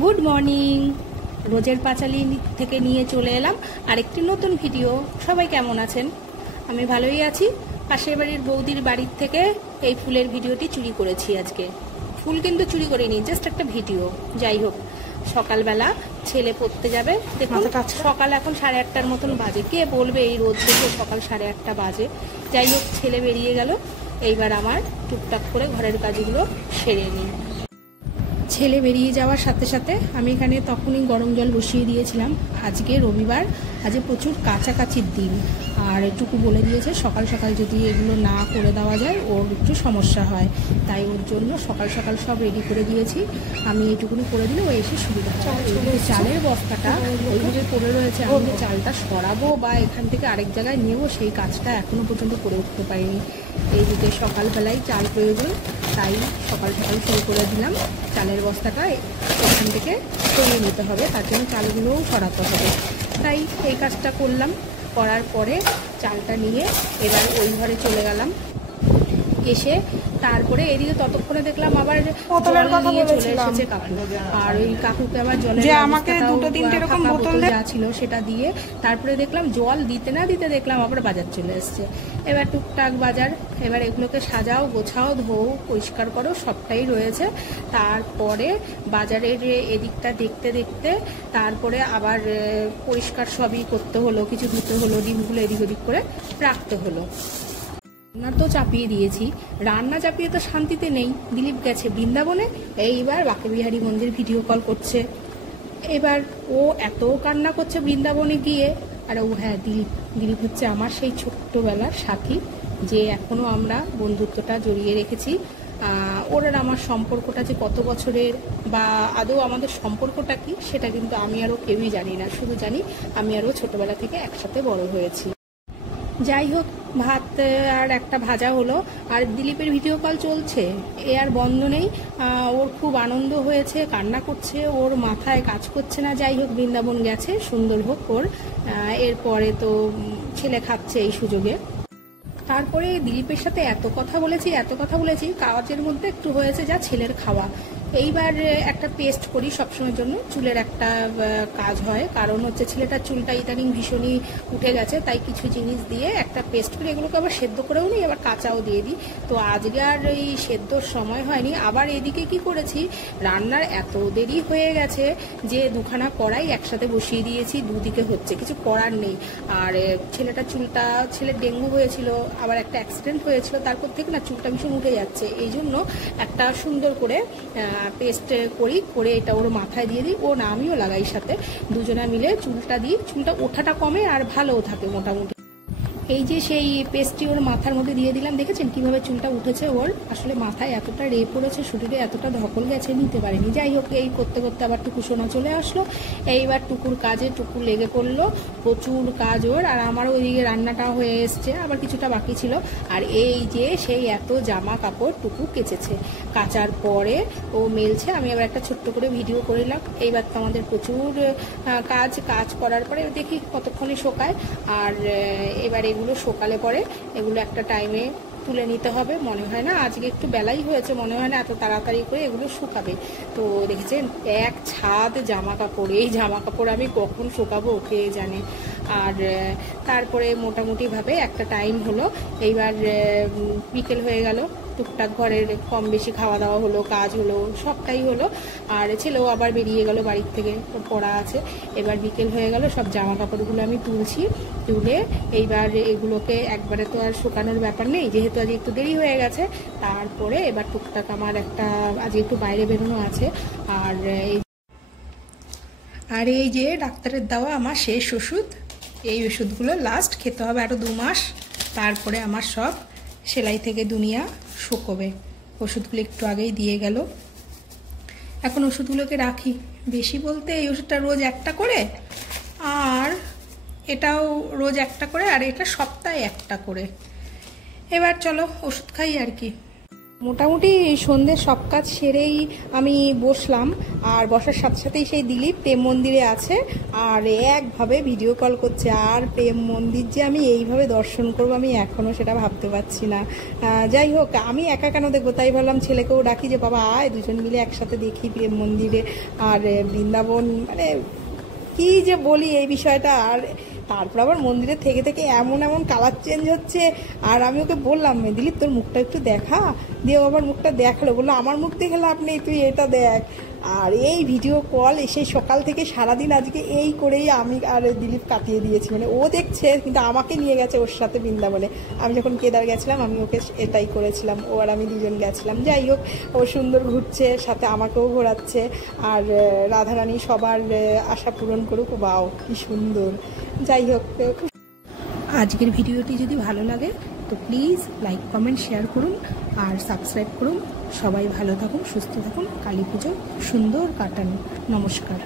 Good morning. রোজের পাঁচালি থেকে নিয়ে চলে এলাম আরেকটি নতুন ভিডিও। সবাই কেমন আছেন? আমি ভালোই আছি। পাশের বাড়ির বৌদির বাড়ির থেকে এই ফুলের ভিডিওটি চুরি করেছি আজকে। ফুল কিন্তু চুরি করিনি, জাস্ট একটা ভিডিও। যাই হোক, সকালবেলা ছেলে পড়তে যাবে। দেখুন সকাল এখন 8:30 মতন বাজে। কে বলবে এই রোদ থেকে সকাল 8:30 বাজে? যাই হোক, ছেলে বেরিয়ে গেল। এইবার আমার টুকটাক করে ঘরের কাজগুলো সেরে নিই। ছেলে বেরিয়ে যাওয়ার সাথে সাথে আমি এখানে তখনই গরম জল বসিয়ে দিয়েছিলাম। আজকে রবিবার, আজকে প্রচুর কাছাকাছির দিন। আর এটুকু বলে দিয়েছে সকাল সকাল যদি এগুলো না করে দেওয়া যায় ওর একটু সমস্যা হয়, তাই ওর জন্য সকাল সকাল সব রেডি করে দিয়েছি। আমি এইটুকুনি করে দিলে ও এসে সুবিধা। চালের বস্তাটা ওইভাবে পড়ে রয়েছে, আমি চালটা সরাবো বা এখান থেকে আরেক জায়গায় নেবো, সেই কাজটা এখনো পর্যন্ত করে উঠতে পারিনি। এই দিকে সকালবেলায় চাল প্রয়োজন, তাই সকাল সকাল শুরু করে দিলাম। চালের বস্তাটা এখান থেকে সরিয়ে নিতে হবে, তার জন্য চালগুলোও সরাতে হবে। তাই এই কাজটা করলাম। করার পরে চালটা নিয়ে এবার ওই ঘরে চলে গেলাম। এসে তারপরে এদিকে ততক্ষণে দেখলাম আবার বোতলের কথা নিয়ে চলে এসেছে কাকু। আর ওই কাকুকে আবার জলের আমাকে 2-3 এরকম বোতল যা ছিল সেটা দিয়ে তারপরে দেখলাম জল দিতে না দিতে দেখলাম আবার বাজার চলে এসছে। এবার টুকটাক বাজার, এবার এগুলোকে সাজাও, গোছাও, ধোও, পরিষ্কার করো, সবটাই রয়েছে। তারপরে বাজারের এদিকটা দেখতে দেখতে তারপরে আবার পরিষ্কার সবই করতে হলো, কিছু ধুতে হলো, ডিমগুলো এদিক ওদিক করে রাখতে হলো। রান্না তো চাপিয়ে দিয়েছি, রান্না চাপিয়ে তো শান্তিতে নেই। দিলীপ গেছে বৃন্দাবনে, এইবার বাঁকেবিহারী মন্দির ভিডিও কল করছে। এবার ও এত কান্না করছে বৃন্দাবনে গিয়ে। আর ও হ্যাঁ, দিলীপ হচ্ছে আমার সেই ছোট্টবেলার সাথী, যে এখনো আমরা বন্ধুত্বটা জড়িয়ে রেখেছি। ওর আর আমার সম্পর্কটা যে কত বছরের বা আদৌ আমাদের সম্পর্কটা কি সেটা কিন্তু আমি আরও কেউই জানি না। শুধু জানি আমি আরও ছোটবেলা থেকে একসাথে বড় হয়েছি। যাই হোক, ভাত আর একটা ভাজা হলো, আর দিলীপের ভিডিও কল চলছে, এ আর বন্ধ নেই। ওর খুব আনন্দ হয়েছে, কান্না করছে, ওর মাথায় কাজ করছে না। যাই হোক, বৃন্দাবন গেছে, সুন্দর হোক ওর। এরপরে তো ছেলে খাচ্ছে এই সুযোগে। তারপরে দিলীপের সাথে এত কথা বলেছি, কাজের মধ্যে একটু হয়েছে যা ছেলের খাওয়া। এইবার একটা পেস্ট করি সবসময়ের জন্য, চুলের একটা কাজ হয়, কারণ হচ্ছে ছেলেটার চুলটা ইদানিং ভীষণই উঠে গেছে, তাই কিছু জিনিস দিয়ে একটা পেস্ট করি। এগুলোকে আবার সেদ্ধ করেও নিই, আবার কাঁচাও দিয়ে দিই। তো আজকে আর এই সেদ্ধর সময় হয়নি। আবার এদিকে কি করেছি, রান্নার এত দেরি হয়ে গেছে যে 2খানা কড়াই একসাথে বসিয়ে দিয়েছি, দুদিকে হচ্ছে, কিছু করার নেই। আর ছেলের ডেঙ্গু হয়েছিল, আবার একটা অ্যাক্সিডেন্ট হয়েছিল, তারপর থেকে না চুলটা ভীষণ উঠে যাচ্ছে। এই জন্য একটা সুন্দর করে পেস্ট করে এটা ওর মাথায় দিয়ে দিই। ও না, আমিও লাগাই সাথে, দুজনে মিলে চুলটা দিই। চুলটা ওঠাটা কমে আর ভালোও থাকে মোটামুটি। এই যে সেই পেস্টটি ওর মাথার মধ্যে দিয়ে দিলাম, দেখেছেন কিভাবে চুলটা উঠেছে ওর। আসলে মাথায় এতটা রে পড়েছে, শরীরে এতটা ধকল গেছে, নিতে পারেনি। যাই হোক, এই করতে করতে আবার টুকু সোনা চলে আসলো। এইবার টুকুর কাজে টুকু লেগে পড়লো, প্রচুর কাজ ওর। আর আমারও ওইদিকে রান্নাটা হয়ে এসছে, আবার কিছুটা বাকি ছিল। আর এই যে সেই এত জামা কাপড় টুকু কেচেছে, কাচার পরে ও মেলছে। আমি আবার একটা ছোট্ট করে ভিডিও করে নিলাম। এইবার তো আমাদের প্রচুর কাজ করার পরে দেখি কতক্ষণে শোকায়। আর এবার এগুলো সকালে পরে এগুলো একটা টাইমে তুলে নিতে হবে। মনে হয় না আজকে একটু বেলাই হয়েছে, মনে হয় না এত তাড়াতাড়ি করে এগুলো শুকাবে। তো দেখেছেন এক ছাদ জামা কাপড়, এই জামা কাপড় আমি কখন শুকাবো ওকে জানে। আর তারপরে মোটামুটিভাবে একটা টাইম হলো। এইবার বিকেল হয়ে গেল, টুকটাক ঘরের কম বেশি খাওয়া দাওয়া হলো, কাজ হলো, সবটাই হলো। আর ছেলেও আবার বেরিয়ে গেল বাড়ির থেকে, পড়া আছে। এবার বিকেল হয়ে গেল, সব জামা কাপড়গুলো আমি তুলছি। তুলে এইবার এগুলোকে একবারে তো আর শুকানোর ব্যাপার নেই, যেহেতু আজ একটু দেরি হয়ে গেছে। তারপরে এবার টুকটাক আমার আজ একটু বাইরে বেরোনো আছে। আর এই যে ডাক্তারের দেওয়া আমার শেষ ওষুধ, এই ওষুধগুলো লাস্ট খেতে হবে আরও 2 মাস। তারপরে আমার সব সেলাই থেকে দুনিয়া শুকোবে। ওষুধগুলো একটু আগেই দিয়ে গেল। এখন ওষুধগুলোকে রাখি, বেশি বলতে এই ওষুধটা রোজ একটা করে, আর এটাও রোজ একটা করে, আর এটা সপ্তাহে একটা করে। এবার চলো ওষুধ খাই আর কি। মোটামুটি সন্ধ্যে সব কাজ সেরেই আমি বসলাম, আর বসার সাথে সাথেই সেই দিলীপ প্রেম মন্দিরে আছে আর একভাবে ভিডিও কল করছে। আর প্রেম মন্দির যে আমি এইভাবে দর্শন করবো আমি এখনও সেটা ভাবতে পারছি না। যাই হোক, আমি একা কেন দেখবো, তাই ভাবলাম ছেলেকেও ডাকি যে বাবা আয় দুজন মিলে একসাথে দেখি প্রেম মন্দিরে আর বৃন্দাবন। মানে কি যে বলি এই বিষয়টা। আর তারপর আবার মন্দিরে থেকে থেকে এমন এমন কালার চেঞ্জ হচ্ছে, আর আমি ওকে বললাম দিলীপ তোর মুখটা একটু দেখা, দিয়ে আবার মুখটা দেখালো, বললো আমার মুখ দেখে লাভ নেই, তুই এটা দেখ। আর এই ভিডিও কল এসে সকাল থেকে সারাদিন আজকে এই করেই আমি আর দিলীপ কাটিয়ে দিয়েছি। মানে ও দেখছে কিন্তু আমাকে নিয়ে গেছে ওর সাথে বৃন্দাবনে। আমি যখন কেদার গেছিলাম আমি ওকে এটাই করেছিলাম, ও আর আমি দুজন গেছিলাম। যাই হোক, ও সুন্দর ঘুরছে, সাথে আমাকেও ঘোরাচ্ছে। আর রাধারানী সবার আশা পূরণ করুক। বাও কি সুন্দর। যাই হোক, আজকের ভিডিওটি যদি ভালো লাগে তো প্লিজ লাইক কমেন্ট শেয়ার করুন আর সাবস্ক্রাইব করুন। সবাই ভালো থাকুন, সুস্থ থাকুন, কালী পুজো সুন্দর কাটান। নমস্কার।